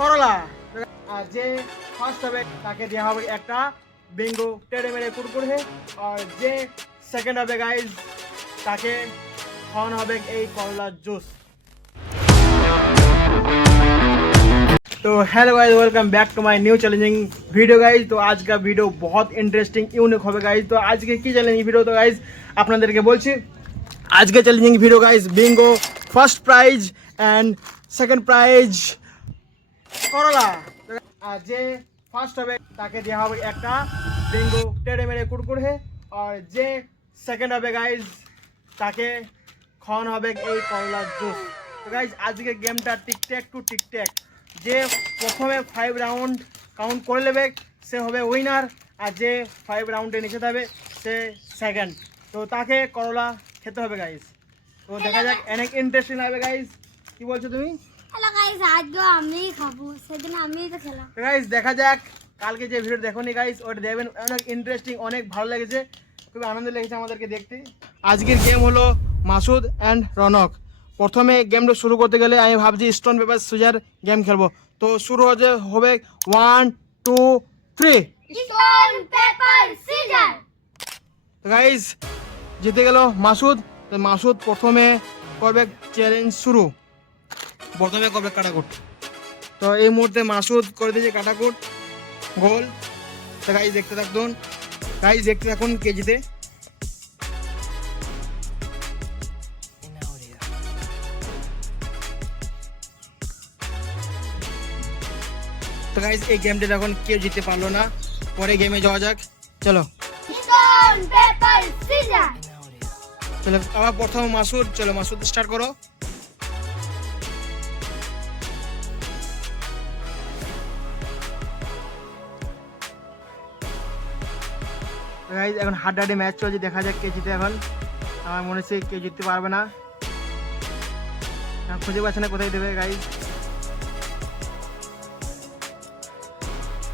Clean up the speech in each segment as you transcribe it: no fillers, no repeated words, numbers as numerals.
করলা। আর যে ফার্স্ট হবে তাকে দেওয়া হবে একটা বিঙ্গো টেড়ে মেরে কুরকুরে, আর যে সেকেন্ড হবে গাইজ তাকে খাওয়ানো হবে এই করলার জুস। तो hello guys, welcome back to my new challenging video guys. तो आज का वीडियो बहुत इंटरेस्टिंग यूनिक হবে गाइज। तो आज के की চ্যালেঞ্জিং ভিডিও তো গাইজ আপনাদেরকে বলছি। আজকে challenging video guys bingo first prize and second prize করলা। আর যে ফার্স্ট হবে তাকে দেওয়া হবে একটা বিঙ্গো টেড়ে মেরে কুরকুরে, আর যে সেকেন্ড হবে গাইজ তাকে খাওয়ানো হবে এই করলার জুস। তো গাইজ আজকে গেমটা টিকট্যাক টু টিকট্যাক। যে প্রথমে 5 রাউন্ড কাউন্ট করে নেবে সে হবে উইনার, আর যে 5 রাউন্ডে নিচে যাবে সে সেকেন্ড। তো তাকে করলা খেতে হবে গাইজ। তো দেখা যাক, অনেক ইন্টারেস্টিং হবে গাইজ। কি বলছো তুমি? হ্যালো গাইস, আজকে আমি খাবো, সেদিন আমি তো খেলাম। তো গাইজ দেখা যাক, কালকে যে ভিডিও দেখোনি গাইজ ওটা দেখবেন, অনেক ইন্টারেস্টিং, অনেক ভালো লেগেছে, খুবই আনন্দ লেগেছে আমাদেরকে দেখতে। আজকের গেম হলো মাসুদ অ্যান্ড রনক। প্রথমে গেমটা শুরু করতে গেলে আমি ভাবছি স্টোন পেপার সিজার গেম খেলবো। তো শুরু হবে 1 2 3। Stone paper caesar. তো গাইজ জিতে গেল মাসুদ। তো মাসুদ প্রথমে করবে চ্যালেঞ্জ শুরু, প্রথমে করবে কাটাকুট। তো এই মুহূর্তে মাসুদ করে দিয়েছে কাটাকুট গোল। তো গাইজ দেখতে থাকুন, গাইজ দেখতে থাকুন কেজিতে। তো গাইজ এই গেমটা এখন কেউ জিততে পারলো না, পরে গেমে যাওয়া যাক। চলো স্টোন পেপার সিজার। চলো আবার প্রথম মাসুদ, চলো মাসুদ স্টার্ট করো। গাইজ এখন হাড্ডাহাড্ডি ম্যাচ চলছে, দেখা যাক কে জিতে। এখন আমার মনে হচ্ছে কেউ জিততে পারবে না, খুঁজে পাচ্ছে না কোথায় দেবে গাইজ।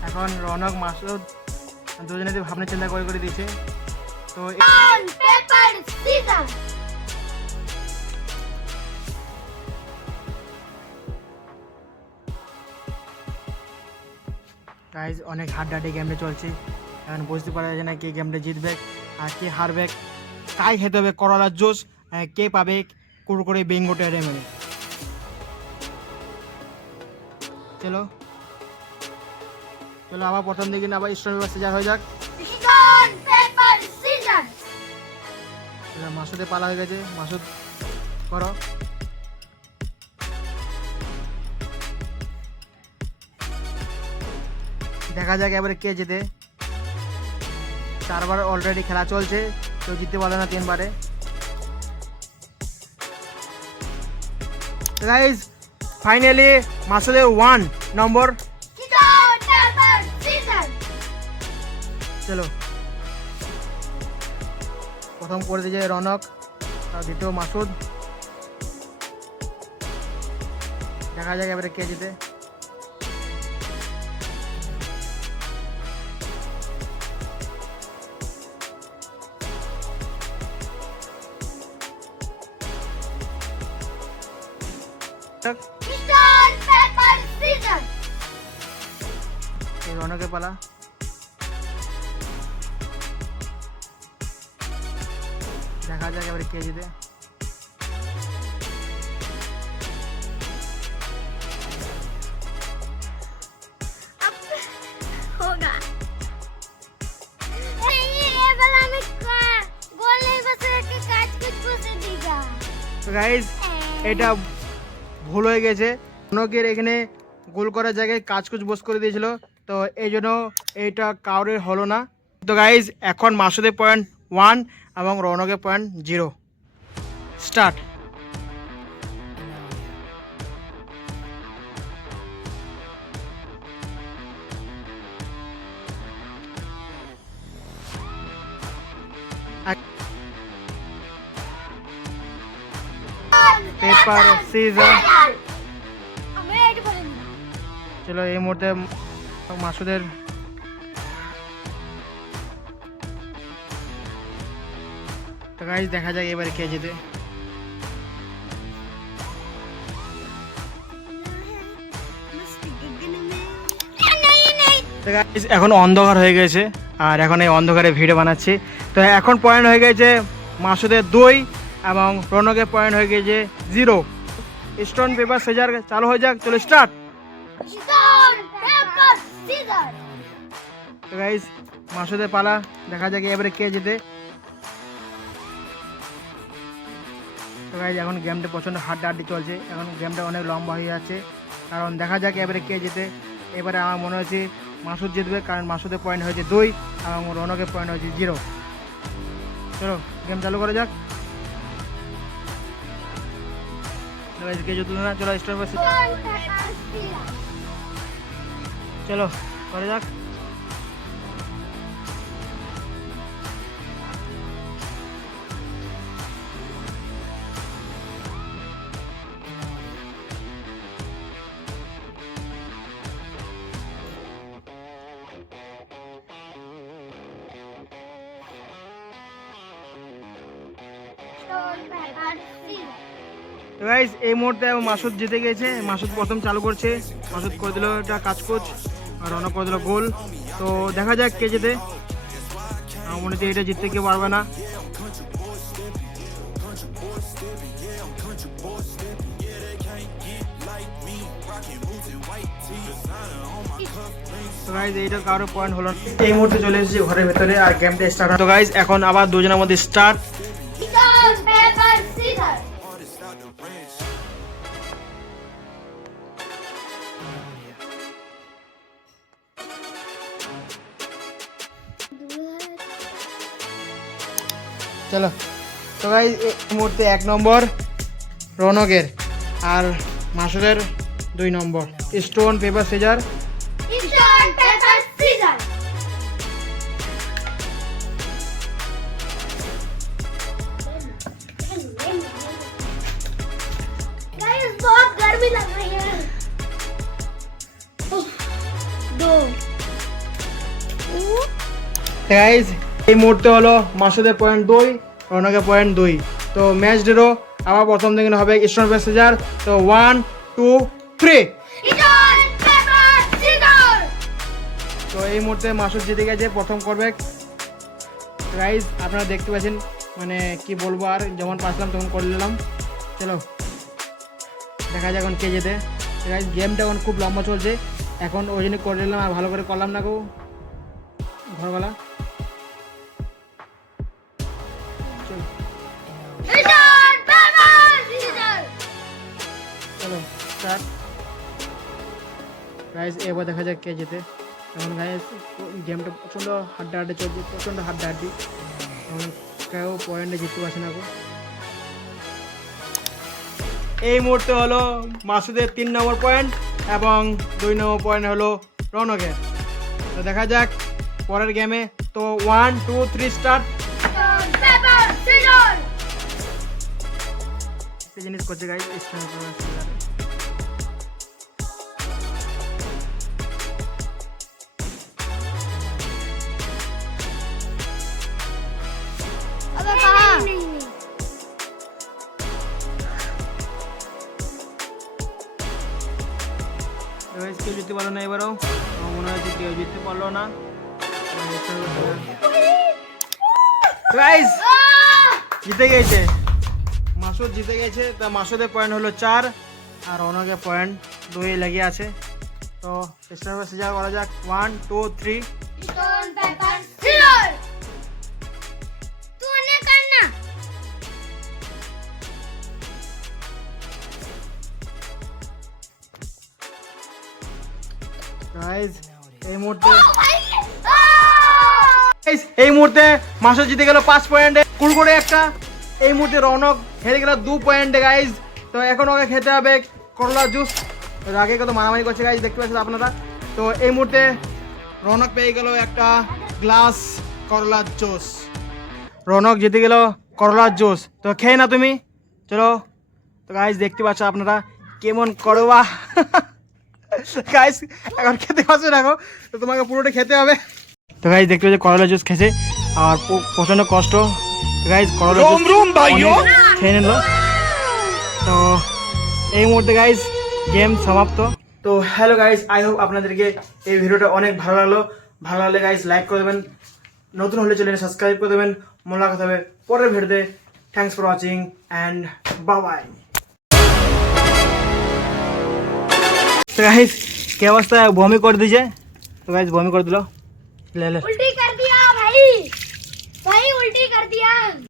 এখন রনক মাসুদ দুজনে ভাবনা চিন্তা করে দিয়েছে। তো স্টোন পেপার সিজার। গাইজ অনেক হাড্ডাহাড্ডি গেমটা চলছে, এখন বুঝতে পারা যায় না কে গেমটা জিতবে আর কে হারবে। কাই খেতে হবে করলার জুস, কে পাবে কুরকুরে বিঙ্গো টেড়ে মেরে। চলো চলো আবার প্রথম দিকে আবার স্টোন পেপার সিজার হয়ে যাক। Stone paper scissor. মাসুদের পালা হয়ে গেছে, মাসুদ করো। দেখা যাক এবারে কে জিতে। 4বার অলরেডি খেলা চলছে, কেউ জিততে পারলো না 3বারে। গাইজ ফাইনালি মাসুদের 1 নম্বর। Stone paper caesar. চলো প্রথম করে দিয়েছে রনক, আর দ্বিতীয় মাসুদ। দেখা যাক এবারে কে জিতে। Stone paper caesar. রনকের পালা। দেখা যাক এবারে কে জিতে। होगा ये वाला में गोल नहीं बस के काट कुछ बसे देगा। তো গাইজ এটা ভুল হয়ে গেছে, রনকের এখানে গোল করার জায়গায় কাজকুচ বস করে দিয়েছিল, তো এই জন্য এইটা কাউরের হলো না। তো গাইজ এখন মাসুদের পয়েন্ট 1 এবং রনকের পয়েন্ট 0। স্টার্ট। Paper scissor. আমি এটা বলি চলো এই মুহূর্তে মাসুদের তো গাইজ দেখা যাক এবারে কে জিতে। তো guys, এখন অন্ধকার হয়ে গেছে আর এখন এই অন্ধকারে ভিডিও বানাচ্ছি। তো এখন পয়েন্ট হয়ে গেছে মাসুদের 2 এবং রৌনকের পয়েন্ট হয়ে গেছে 0। স্টোন পেপার সিজার চালু হয়ে যাক, চলো স্টার্ট। Stone, paper, scissors. তো গাইস মাসুদের পালা, দেখা যাক এবারে কে জেতে। তো গাইস এখন গেমটা প্রচণ্ড হাড্ডাহাড্ডি চলছে, এখন গেমটা অনেক লম্বা হয়ে যাচ্ছে, কারণ দেখা যাক এবারে কে জেতে। এবারে আমার মনে হচ্ছে মাসুদ জিতবে, কারণ মাসুদের পয়েন্ট হয়েছে 2 এবং রৌনকের পয়েন্ট হয়েছে 0। চলো গেম চালু করা যাক। তো গাইস কে জিতলো না, চলো স্টার্ট করছি, Stone, paper, scissors. চলো করা যাক। Stone, paper, scissors. তো গাইস এই মুহূর্তে মাসুদ জিতে গেছে। মাসুদ প্রথম চালু করছে, মাসুদ করে দিল এটা কাজকোচ আর রৌনক করে দিল গোল। তো দেখা যাক কে জেতে। আমার মনে হচ্ছে এটা জিততে কেউ পারবে না। তো গাইস এইটার কারো পয়েন্ট হলো না। এই মুহূর্তে চলে এসেছি ঘরের ভেতরে আর গেমটা স্টার্ট। তো গাইস এখন আবার দুজনের মধ্যে স্টার্ট। Stone, paper, scissors. চলো তো গাইস এই মুহূর্তে 1 নম্বর রৌনকের আর মাসুদের 2 নম্বর। Stone paper scissor. Stone, paper, scissors. Guys, बहुत गर्मी लग रही है। उफ, 2 গাইস এই মুহূর্তে হলো মাসুদের পয়েন্ট 2, রৌনকের পয়েন্ট 2। তো ম্যাচ ড্র। আবার প্রথম দিকে হবে স্টোন পেপার সিজার। তো 1 2 3। Stone, paper, scissors. তো এই মুহূর্তে মাসুদ জিতে গেছে, প্রথম করবে। গাইস আপনারা দেখতে পাচ্ছেন, মানে কি বলবো, আর যেমন পারছিলাম তখন করে নিলাম। চলো দেখা যাক এখন কে জেতে। গাইস গেমটা এখন খুব লম্বা চলছে, এখন ওই জন্য করে নিলাম আর ভালো করে করলাম না গো ঘরবেলা। চলো Stone, paper, scissors. চলো স্টার্ট। গাইস এবার দেখা যাক কে জেতে। এখন গাইস গেমটা প্রচণ্ড হাড্ডাহাড্ডি চলছে, প্রচণ্ড হাড্ডাহাড্ডি। এখন কেউ পয়েন্টে জিততে পারছে না গো। এই মুহূর্তে হলো মাসুদের 3 নম্বর পয়েন্ট এবং 2 নম্বর পয়েন্ট হলো রৌনকের। তো দেখা যাক পরের গেমে। তো 1 2 3 স্টার্ট। Stone, paper, scissors. একটা জিনিস করছে গাইস, अबे कहाँ? কেউ জিততে পারলো না এবারও। আমার মনে হচ্ছে কেউ জিততে পারলো না। গাইস জিতে গেছে, মাসুদ জিতে গেছে। তা মাসুদের পয়েন্ট হলো 4 আর রৌনকের পয়েন্ট 2 লেগে আছে। তো স্টার সিজার করা যাক। 1 2 3। Stone, paper, scissors. तूने करना। গাইস এই মুহূর্তে ओ भाई। Guys, এই মুহূর্তে মাসুদ জিতে গেল 5 পয়েন্টে, কুড়কুড়ে একটা। এই মুহূর্তে রৌনক হেরে গেল 2 পয়েন্টে গাইজ। তো এখন ওকে খেতে হবে করলা জুস। আগে কত মারামারি করছে গাইজ, দেখতে পাচ্ছেন আপনারা। তো এই মুহূর্তে রৌনক পেয়ে গেল একটা গ্লাস করলার জুস। রৌনক জিতে গেল করলার জুস। তো খেয়ে না তুমি, চলো। তো গাইজ দেখতে পাচ্ছ আপনারা কেমন করবা। গাইজ এখন খেতে পারছো দেখো, তো তোমাকে পুরোটা খেতে হবে। তো গাইজ দেখতে পাচ্ছি করলা জুস খেয়েছে আর প্রচন্ড কষ্ট। গাইজ করলা জুস খেয়ে নিল। তো এই মুহূর্তে গাইজ গেম সমাপ্ত। তো হ্যালো গাইস, আই হোপ আপনাদেরকে এই ভিডিওটা অনেক ভালো লাগলো। ভালো লাগলে গাইস লাইক করে দেবেন, নতুন হলে চ্যানেল সাবস্ক্রাইব করে দেবেন। মোলাকাত হবে পরের ভিডিওতে। Thanks for watching and bye bye. তো গাইস কি অবস্থা, বমি করে দিয়েছে। তো গাইস বমি করে দিল, ले ले। उल्टी कर दिया भाई, उल्टी कर दिया।